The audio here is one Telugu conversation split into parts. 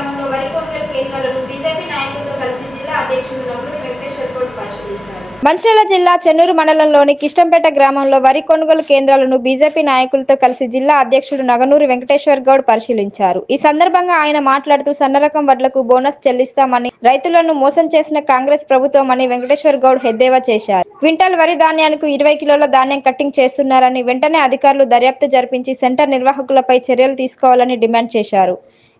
గ్రామంలో వరి కొనుగోలు కేంద్రాలను బీజేపీ నాయకులతో కలిసి జిల్లా అధ్యక్షుడు నగనూరి వెంకటేశ్వర్ గౌడ్ పరిశీలించారు. మంచిర్యాల జిల్లా చెన్నూరు మండలంలోని కిష్టంపేట గ్రామంలో వరి కొనుగోలు కేంద్రాలను బీజేపీ నాయకులతో కలిసి జిల్లా అధ్యక్షుడు నగనూరి వెంకటేశ్వర్ గౌడ్ పరిశీలించారు. ఈ సందర్భంగా ఆయన మాట్లాడుతూ సన్నరకం వడ్లకు బోనస్ చెల్లిస్తామని రైతులను మోసం చేసిన కాంగ్రెస్ ప్రభుత్వమని వెంకటేశ్వర్ గౌడ్ ఎద్దేవా చేశారు. క్వింటాల్ వరి ధాన్యానికి 20 కిలోల ధాన్యం కట్టింగ్ చేస్తున్నారని వెంటనే అధికారులు దర్యాప్తు జరిపించి సెంటర్ నిర్వాహకులపై చర్యలు తీసుకోవాలని డిమాండ్ చేశారు.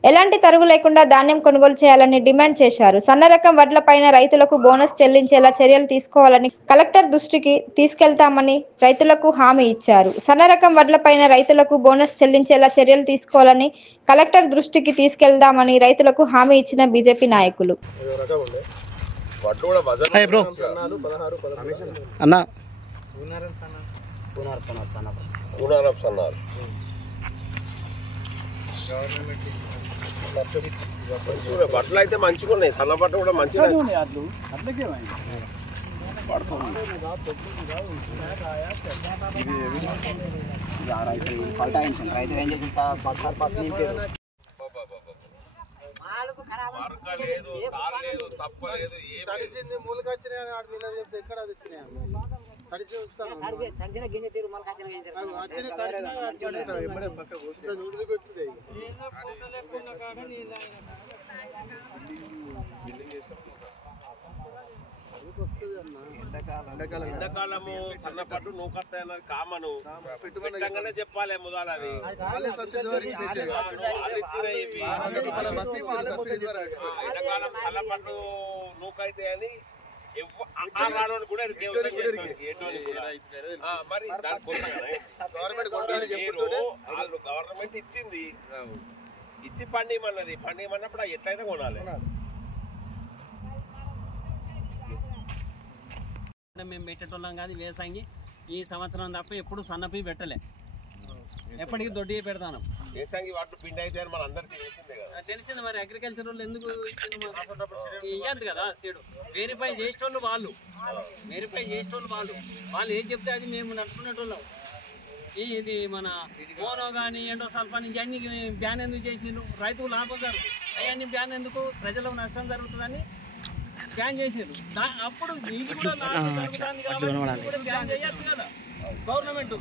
ఎలాంటి తరుగు లేకుండా ధాన్యం కొనుగోలు చేయాలని డిమాండ్ చేశారు. సన్నరకం వడ్లపైన రైతులకు బోనస్ చెల్లించేలా చర్యలు తీసుకోవాలని కలెక్టర్ దృష్టికి తీసుకెళ్తామని రైతులకు హామీ ఇచ్చారు. సన్నరకం వడ్లపైన రైతులకు బోనస్ చెల్లించేలా చర్యలు తీసుకోవాలని కలెక్టర్ దృష్టికి తీసుకెళ్దామని రైతులకు హామీ ఇచ్చిన బీజేపీ నాయకులు. బట్టలు అయితే మంచిగా ఉన్నాయి, సన్న బట్ట కూడా మంచిగా ఎండాకాలము సన్నపట్టు నూకత్తన్నది కామను పెట్టగానే చెప్పాలి ముదాలని ఎండాకాలం సన్నపట్టు నూకైతే అని కూడా మరి గవర్నమెంట్ ఇచ్చింది, ఇచ్చి పండిమన్నది, పండిమన్నప్పుడు ఎట్లయినా కొనాలి. మేము పెట్టేటోళ్ళం కాదు వ్యవసాయం. ఈ సంవత్సరం తప్ప ఎప్పుడు సన్నపి పెట్టలే, ఎప్పటికీ దొడ్డి పెడతాను. వ్యవసాయం వాటి పిండి అయితే మన అందరికీ తెలిసింది. మరి అగ్రికల్చర్ వాళ్ళు ఎందుకు ఇయ్యద్దు కదా సీడు. వెరిఫై చేసేటోళ్ళు వాళ్ళు, వెరిఫై చేసేటోళ్ళు వాళ్ళు ఏం చెప్తే అది మేము నడుచుకునేటోళ్ళం. ఇది మన మోనో కానీ ఎండో సల్ఫాన్ ఇవన్నీ బ్యాన్ ఎందుకు చేసిండ్రు? రైతులు లాభం జరుగుతుంది, అవన్నీ బ్యాన్ ఎందుకు? ప్రజలకు నష్టం జరుగుతుందని బ్యాన్ చేసారు. అప్పుడు ఇది కూడా లాభం జరుగుతుంది కాబట్టి బ్యాన్ చేయొచ్చు కదా. గవర్నమెంట్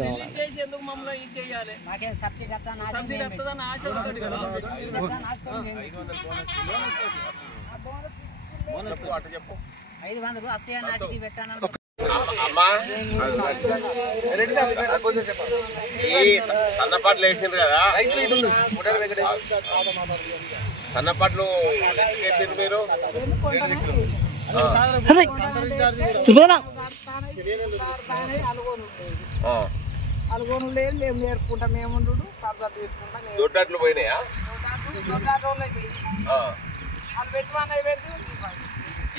రిలీజ్ చేసి ఎందుకు మమ్మల్ని ఇది చేయాలి? సబ్సిడీ వస్తుందని ఆశ ఉంటుంది కదా. సన్నపాట్లు వేసిండ్రు కదా, సన్నపాట్లు వేసిండ్రు మీరు. దొడ్డట్లు పోయినాయా?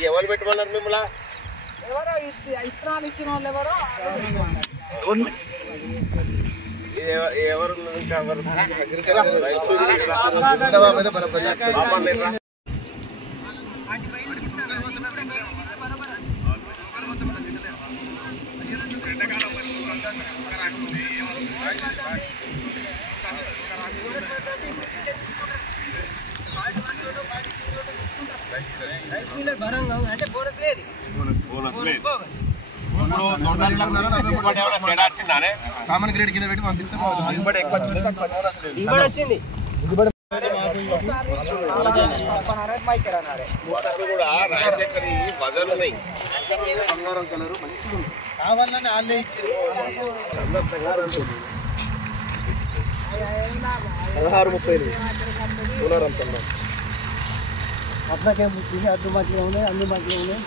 ఎవరు పెట్టమన్నారు మిమ్మల్ని? ఎవరో ఇత్తనాలు ఇచ్చిన వాళ్ళు ఎవరో. ఎవరు కామన్ గ్రేడ్ కింద పెట్టి పంపిస్తే ఎక్కువ వచ్చింది. బంగారం కలరు మంచిగా కావాలని వాళ్ళే ఇచ్చారు. 16:30 పూనారం సన్న అట్లకేం అడ్డు మంచిగా ఉన్నాయి, అన్ని మంచిగా ఉన్నాయి.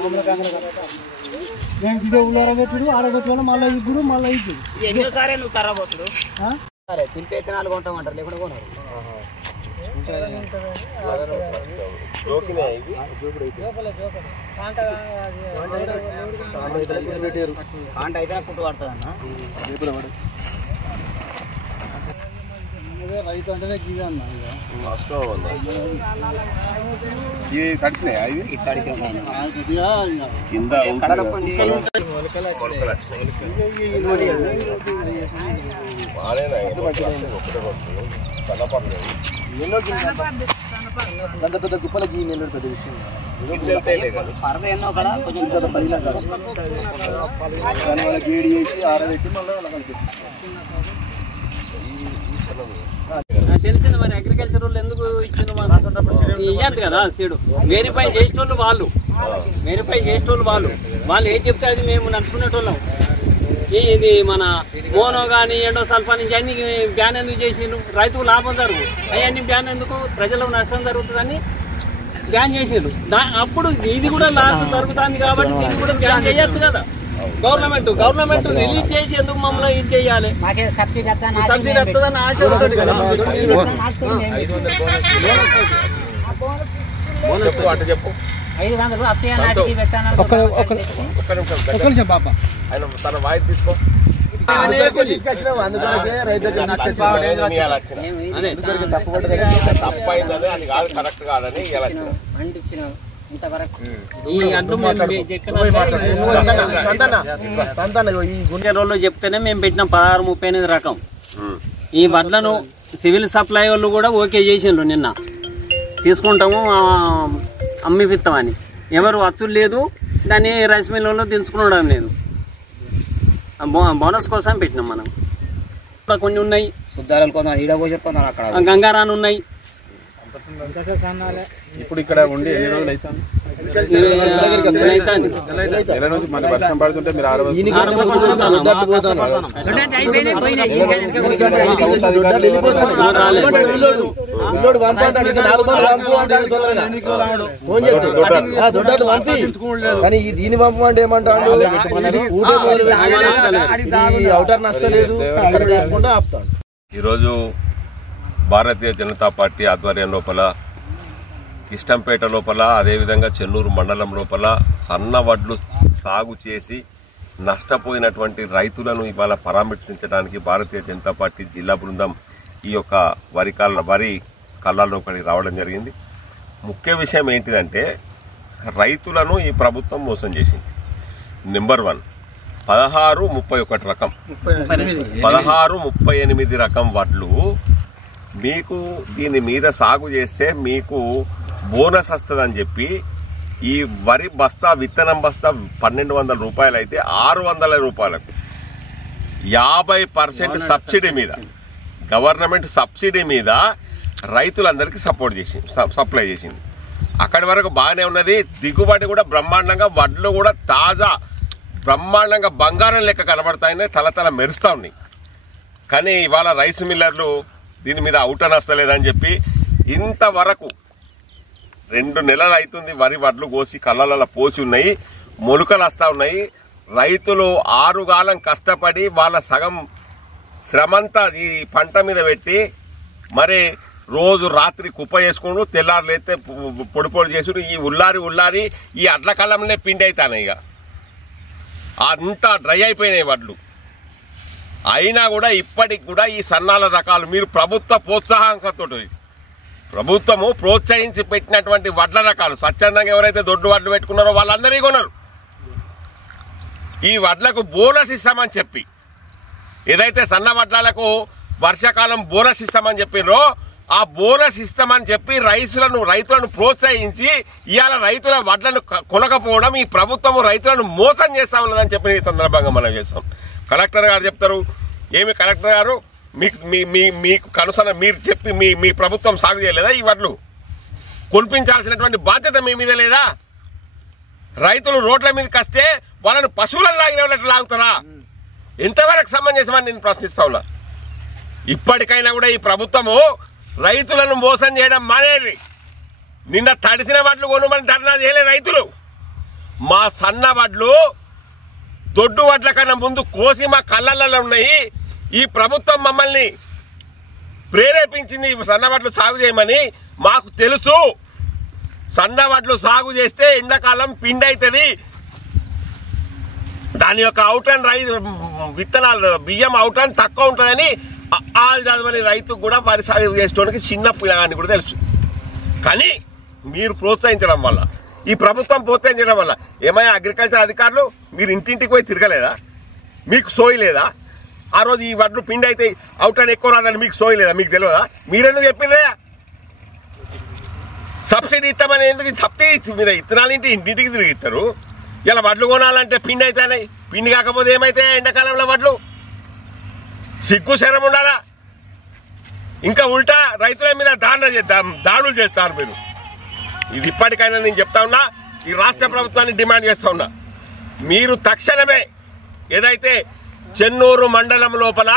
మేము ఇదే ఉన్నారబెట్టుడు, ఆడబెట్టుడు, మళ్ళీ ఇప్పుడు మళ్ళీ ఇప్పుడు ఎన్నోసారి నువ్వు తరబోతుడు తింటే 4 కొంటామంటారు, లేకుండా కొన్నారు. కాంట అయితే కుట్టు పడుతుంది అన్న. రైతు అంటేనే గీదే అన్న. ఇవి కడిచినాయా? ఇవి కింద ఎన్నో పెద్ద పెద్ద గుప్పలకి ఈ పెద్ద విషయం గేడి చేసి ఆరబెట్టి మళ్ళీ అలా కలిపి తెలిసింది మరి అగ్రికల్చర్ వాళ్ళు ఎందుకు ఇచ్చింది కదా సీడు వెరిఫై చేసేటోళ్ళు వాళ్ళు వాళ్ళు ఏం చెప్తే అది మేము నడుచుకునేటోళ్ళం. ఇది మన మోనో కానీ ఎండో సల్ఫా నుంచి అన్ని బ్యాన్ ఎందుకు చేసిండ్రు? రైతుకు లాభం జరుగు అవన్నీ బ్యాన్ ఎందుకు? ప్రజలకు నష్టం జరుగుతుందని బ్యాన్ చేసిండ్రు. అప్పుడు ఇది కూడా లాస్ జరుగుతుంది కాబట్టి ఇది కూడా బ్యాన్ చేయొచ్చు కదా. గవర్నమెంట్ రిలీజ్ చేసి ఎందుకు మమ్మల్ని ఇది చేయాలి? సబ్సిడీ వస్తుందని ఆశ ఉంటుంది కదా. చెప్పు 500 అత్తయ్య నాటికి పెట్టాను. తన వాయిస్ తీసుకో. తప్పైందని అది కాదు, కరెక్ట్ కాదని ఈ గుండె రోజుల్లో చెప్తేనే మేము పెట్టిన 1638 రకం. ఈ వడ్లను సివిల్ సప్లై వాళ్ళు కూడా ఓకే చేసిండ్రు. నిన్న తీసుకుంటాము అమ్మిపిస్తామని ఎవరు వచ్చులు లేదు. దాన్ని రైస్ మిల్ వాళ్ళు దించుకునడం లేదు. బోనస్ కోసం పెట్టినాం మనం. కొన్ని ఉన్నాయి, గంగారాన్ ఉన్నాయి. ఇప్పుడు ఇక్కడ ఉండి ఎన్ని రోజులు అవుతాను? వర్షం పడుతుంటే మీరు కానీ దీని పంపమంటే ఏమంటాడు? అవుటర్ నష్టలేదు ఆపుతాడు. ఈరోజు భారతీయ జనతా పార్టీ ఆధ్వర్యం లోపల కిష్టంపేట లోపల, అదేవిధంగా చెన్నూరు మండలం లోపల సన్న వడ్లు సాగు చేసి నష్టపోయినటువంటి రైతులను ఇవాళ పరామర్శించడానికి భారతీయ జనతా పార్టీ జిల్లా బృందం ఈ యొక్క వరి కళ్ళల్లోకి రావడం జరిగింది. ముఖ్య విషయం ఏంటిదంటే రైతులను ఈ ప్రభుత్వం మోసం చేసింది. నెంబర్ 1 1631 రకం 1638 రకం వడ్లు మీకు దీని మీద సాగు చేస్తే మీకు బోనస్ వస్తుందని చెప్పి ఈ వరి బస్తా విత్తనం బస్తా 1200 రూపాయలు అయితే 600 రూపాయలకు 50% సబ్సిడీ మీద, గవర్నమెంట్ సబ్సిడీ మీద రైతులందరికీ సప్లై చేసింది. అక్కడి వరకు బాగానే ఉన్నది. దిగుబడి కూడా బ్రహ్మాండంగా, వడ్లు కూడా తాజా బ్రహ్మాండంగా బంగారం లెక్క కనబడతాయని తలతల మెరుస్తా ఉన్నాయి. కానీ ఇవాళ రైస్ మిల్లర్లు దీని మీద అవుటన్ వస్తలేదని చెప్పి ఇంతవరకు 2 నెలలు అవుతుంది వరి వడ్లు కోసి కళ్ళలలో పోసి ఉన్నాయి, మొలుకలు వస్తా ఉన్నాయి. రైతులు 6 కాలం కష్టపడి వాళ్ళ సగం శ్రమంతా ఈ పంట మీద పెట్టి మరి రోజు రాత్రి కుప్ప చేసుకుంటూ తెల్లారులైతే పొడి పొడి చేసుకుంటూ ఈ ఉల్లారి ఈ అడ్ల కాలంలో పిండి అవుతాను. ఇక అంతా డ్రై అయిపోయినాయి వడ్లు. అయినా కూడా ఇప్పటికి కూడా ఈ సన్నాల రకాలు మీరు ప్రభుత్వ ప్రోత్సాహంతో ప్రభుత్వము ప్రోత్సహించి పెట్టినటువంటి వడ్ల రకాలు స్వచ్ఛందంగా ఎవరైతే దొడ్డు వడ్లు పెట్టుకున్నారో వాళ్ళందరికీ కొన్నారు. ఈ వడ్లకు బోనస్ ఇస్తామని చెప్పి ఏదైతే సన్న వడ్లకు వర్షాకాలం బోనస్ ఇస్తామని చెప్పినో ఆ బోనస్ ఇస్తామని చెప్పి రైతులను ప్రోత్సహించి ఇవాళ రైతుల వడ్లను కొనకపోవడం ఈ ప్రభుత్వం రైతులను మోసం చేస్తా ఉన్నదని చెప్పి ఈ సందర్భంగా మనం చేస్తాం. కలెక్టర్ గారు చెప్తారు, ఏమి కలెక్టర్ గారు మీకు కనుసన మీరు చెప్పి మీ ప్రభుత్వం సాగు చేయలేదా? ఈ వడ్లు కొనిపించాల్సినటువంటి బాధ్యత మీ మీద లేదా? రైతులు రోడ్ల మీదకి వస్తే వాళ్ళను పశువులను లాగినట్టు లాగుతారా? ఎంతవరకు సమంజసమని నేను ప్రశ్నిస్తా ఉన్నా. ఇప్పటికైనా కూడా ఈ ప్రభుత్వము రైతులను మోసం చేయడం మానేది. నిన్న తడిసిన వడ్లు కొనుమని ధర్నా చేయలే రైతులు. మా సన్న వడ్లు దొడ్డు వడ్ల కన్నా ముందు కోసి మా కళ్ళల్లో ఉన్నాయి. ఈ ప్రభుత్వం మమ్మల్ని ప్రేరేపించింది సన్న వడ్లు సాగు చేయమని. మాకు తెలుసు సన్న వడ్లు సాగు చేస్తే ఎండాకాలం పిండి అవుతుంది, దాని యొక్క అవుటన్ విత్తనాలు బియ్యం అవుటన్ తక్కువ ఉంటుందని చదవని రైతుకు కూడా వరి సాగు చేసుకోవడానికి చిన్న పిల్లగాన్ని కూడా తెలుసు. కానీ మీరు ప్రోత్సహించడం వల్ల, ఈ ప్రభుత్వం ప్రోత్సహించడం వల్ల ఏమయ్యా అగ్రికల్చర్ అధికారులు మీరు ఇంటింటికి పోయి తిరగలేదా? మీకు సోయి లేదా? ఆ రోజు ఈ వడ్లు పిండి అయితే అవుటన్ ఎక్కువ రాదని మీకు సోయి లేదా? మీకు తెలియదా? మీరెందుకు చెప్పిండ్రా? సబ్సిడీ ఇస్తామని ఎందుకు సబ్సిడీ మీరు ఇత్తనాలు ఇంటింటికి తిరిగిస్తారు. ఇలా వడ్లు కొనాలంటే పిండి అవుతాయి. పిండి కాకపోతే ఏమైతే ఎండాకాలంలో వడ్లు సిగ్గు శరం ఉండాలా. ఇంకా ఉల్టా రైతుల మీద దాడులు చేస్తారు మీరు. ఇది ఇప్పటికైనా నేను చెప్తా ఉన్నా, ఈ రాష్ట్ర ప్రభుత్వాన్ని డిమాండ్ చేస్తా ఉన్నా, మీరు తక్షణమే ఏదైతే చెన్నూరు మండలం లోపల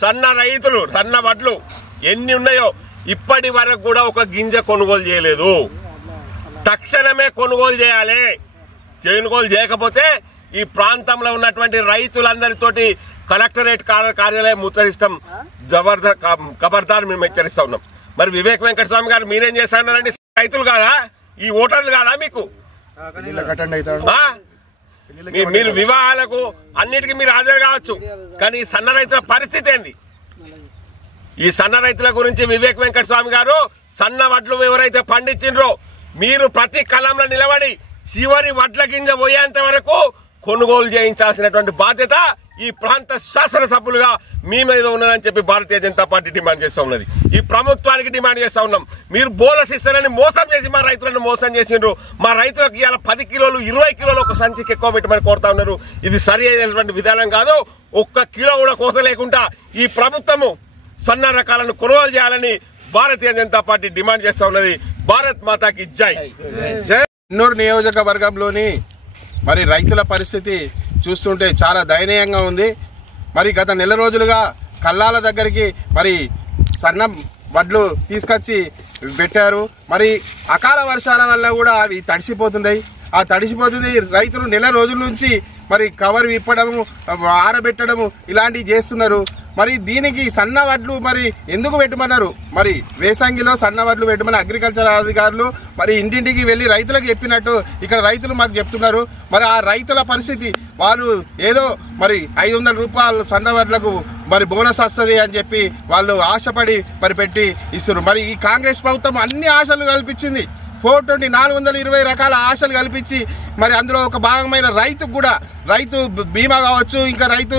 సన్న రైతులు సన్న వడ్లు ఎన్ని ఉన్నాయో ఇప్పటి వరకు కూడా ఒక గింజ కొనుగోలు చేయలేదు. తక్షణమే కొనుగోలు చేయాలి. కొనుగోలు చేయకపోతే ఈ ప్రాంతంలో ఉన్నటువంటి రైతులందరితోటి కలెక్టరేట్ కార్యాలయం ముట్టడిస్తాం. ఖబర్దార్ మేము హెచ్చరిస్తా ఉన్నాం. మరి వివేక్ వెంకటస్వామి గారు మీరేం చేస్తారండి? రైతులు కాదా? ఈ ఓటర్లు కాదా మీకు? మీరు వివాహాలకు అన్నిటికీ మీరు హాజరు కావచ్చు, కానీ ఈ సన్న రైతుల పరిస్థితి ఏంది? ఈ సన్న రైతుల గురించి వివేక్ వెంకటస్వామి గారు సన్న వడ్లు ఎవరైతే పండించిండ్రో మీరు ప్రతి కలంలో నిలబడి చివరి వడ్ల గింజ పోయేంత వరకు కొనుగోలు చేయించాల్సినటువంటి బాధ్యత ఈ ప్రాంత శాసనసభ్యులుగా మీ మీద ఉన్నదని చెప్పి భారతీయ జనతా పార్టీ డిమాండ్ చేస్తా ఉన్నది. ఈ ప్రభుత్వానికి డిమాండ్ చేస్తా ఉన్నాం. మీరు బోనస్ ఇస్తారని మోసం చేసి మా రైతులను మోసం చేసిండ్రు. మా రైతులకు ఇవాళ 10 కిలోలు 20 కిలోలు ఒక సంచికి ఎక్కువ పెట్టమని కోరుతా ఉన్నారు. ఇది సరి అయినటువంటి విధానం కాదు. 1 కిలో కూడా కోత లేకుండా ఈ ప్రభుత్వము సన్న రకాలను కొనుగోలు చేయాలని భారతీయ జనతా పార్టీ డిమాండ్ చేస్తా ఉన్నది. భారత్ మాతాకి జై. చెన్నూరు నియోజకవర్గంలోని మరి రైతుల పరిస్థితి చూస్తుంటే చాలా దయనీయంగా ఉంది. మరి గత నెల రోజులుగా కల్లాల దగ్గరికి మరి సన్న వడ్లు తీసుకొచ్చి పెట్టారు. మరి అకాల వర్షాల వల్ల కూడా అవి తడిసిపోతున్నాయి. ఆ తడిసిపోతుంది రైతులు నెల రోజుల నుంచి మరి కవర్ విప్పడము, ఆరబెట్టడము ఇలాంటివి చేస్తున్నారు. మరి దీనికి సన్న వడ్లు మరి ఎందుకు పెట్టమన్నారు? మరి వేసంగిలో సన్న వడ్లు పెట్టమని అగ్రికల్చర్ అధికారులు మరి ఇంటింటికి వెళ్లి రైతులకు చెప్పినట్టు ఇక్కడ రైతులు మాకు చెప్తున్నారు. మరి ఆ రైతుల పరిస్థితి, వాళ్ళు ఏదో మరి 500 రూపాయలు సన్న వడ్లకు మరి బోనస్ వస్తుంది అని చెప్పి వాళ్ళు ఆశపడి మరి పెట్టి ఇస్తున్నారు. మరి ఈ కాంగ్రెస్ ప్రభుత్వం అన్ని ఆశలు కల్పించింది. 420 420 రకాల ఆశలు కల్పించి మరి అందులో ఒక భాగమైన రైతుకు కూడా రైతు బీమా కావచ్చు, ఇంకా రైతు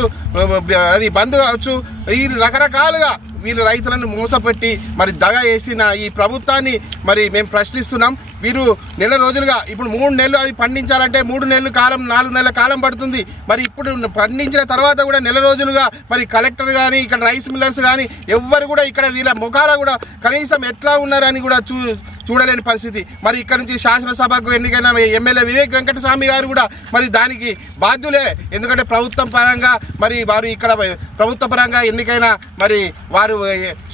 అది బంధు కావచ్చు, ఈ రకరకాలుగా వీళ్ళు రైతులను మోసపెట్టి మరి దగ వేసిన ఈ ప్రభుత్వాన్ని మరి మేము ప్రశ్నిస్తున్నాం. వీరు నెల రోజులుగా ఇప్పుడు 3 నెలలు అది పండించాలంటే 3 నెలల కాలం 4 నెలల కాలం పడుతుంది. మరి ఇప్పుడు పండించిన తర్వాత కూడా నెల రోజులుగా మరి కలెక్టర్ కానీ ఇక్కడ రైస్ మిల్లర్స్ కానీ ఎవ్వరు కూడా ఇక్కడ వీళ్ళ ముఖాలు కూడా కనీసం ఎట్లా ఉన్నారని కూడా చూడలేని పరిస్థితి. మరి ఇక్కడ నుంచి శాసనసభకు ఎన్నికైన ఎమ్మెల్యే వివేక్ వెంకటస్వామి గారు కూడా మరి దానికి బాధ్యులే. ఎందుకంటే ప్రభుత్వం పరంగా మరి వారు ఇక్కడ ప్రభుత్వ పరంగా ఎన్నికైన మరి వారు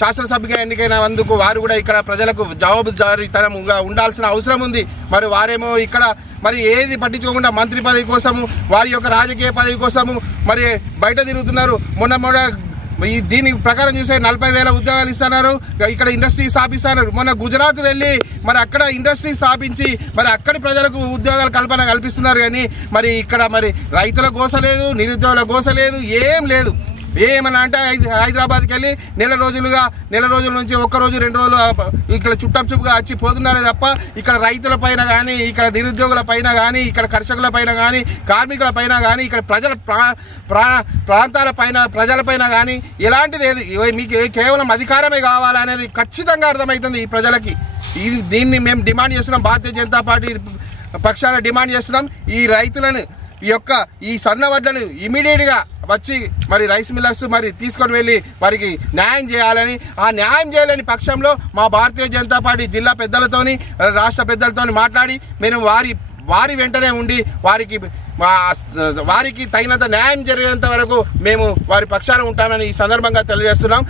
శాసనసభగా ఎన్నికైనందుకు వారు కూడా ఇక్కడ ప్రజలకు జవాబుదారీతనంగా ఉండాల్సిన అవసరం ఉంది. మరి వారేమో ఇక్కడ మరి ఏది పట్టించుకోకుండా మంత్రి పదవి కోసము, వారి యొక్క రాజకీయ పదవి కోసము మరి బయట తిరుగుతున్నారు. మొన్న దీని ప్రకారం చూస్తే 40,000 ఉద్యోగాలు ఇస్తున్నారు. ఇక్కడ ఇండస్ట్రీ స్థాపిస్తున్నారు. మొన్న గుజరాత్ వెళ్ళి మరి అక్కడ ఇండస్ట్రీ స్థాపించి మరి అక్కడి ప్రజలకు ఉద్యోగాల కల్పన కల్పిస్తున్నారు. కానీ మరి ఇక్కడ మరి రైతుల గోస లేదు, నిరుద్యోగుల గోస లేదు, ఏం లేదు. ఏమన్నా అంటే హైదరాబాద్కి వెళ్ళి నెల రోజుల నుంచి 1 రోజు 2 రోజులు ఇక్కడ చుట్టుగా వచ్చి పోతున్నారే తప్ప ఇక్కడ రైతుల పైన కానీ, ఇక్కడ నిరుద్యోగుల పైన కానీ, ఇక్కడ కర్షకుల పైన కానీ, కార్మికుల పైన కానీ, ఇక్కడ ప్రాంతాల పైన ప్రజల పైన కానీ ఎలాంటిది ఏది మీకు కేవలం అధికారమే కావాలనేది ఖచ్చితంగా అర్థమవుతుంది ఈ ప్రజలకి. దీన్ని మేము డిమాండ్ చేస్తున్నాం. భారతీయ జనతా పార్టీ పక్షాన డిమాండ్ చేస్తున్నాం. ఈ రైతులను ఈ సన్న వడ్లను ఇమీడియట్ గా వచ్చి మరి రైస్ మిల్లర్స్ మరి తీసుకొని వెళ్ళి వారికి న్యాయం చేయాలని, ఆ న్యాయం చేయలేని పక్షంలో మా భారతీయ జనతా పార్టీ జిల్లా పెద్దలతోని రాష్ట్ర పెద్దలతోని మాట్లాడి మేము వారి వెంటనే ఉండి వారికి తగినంత న్యాయం జరిగేంత వరకు మేము వారి పక్షాన ఉంటామని ఈ సందర్భంగా తెలియజేస్తున్నాం.